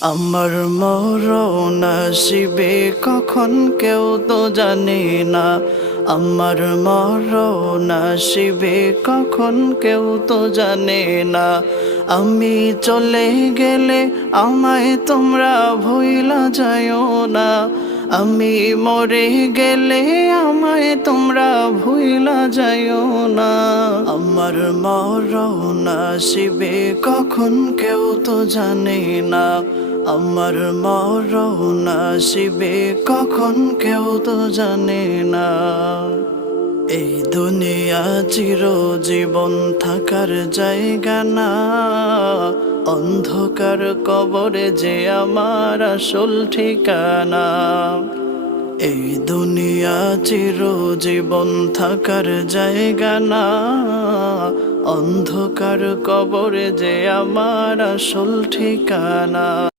আমার মরণ আসিবে কখন কেউ তো জানে না। আমার মরণ আসিবে কখন কেউ তো জানে না। আমি চলে গেলে আমায় তোমরা ভুইলা যাইও না। আমি মরে গেলে আমায় তোমরা ভুইলা যাইও না। আমার মরণ আসিবে কখন কেউ তো জানে না। আমার মরণ আসিবে কখন কেউ তো জানে না। এই দুনিয়া চিরজীবন থাকার জায়গা না। অন্ধকার কবরে যে আমার আসল ঠিকানা। এই দুনিয়া চিরজীবন থাকার জায়গা না। অন্ধকার কবরে যে আমার আসল ঠিকানা।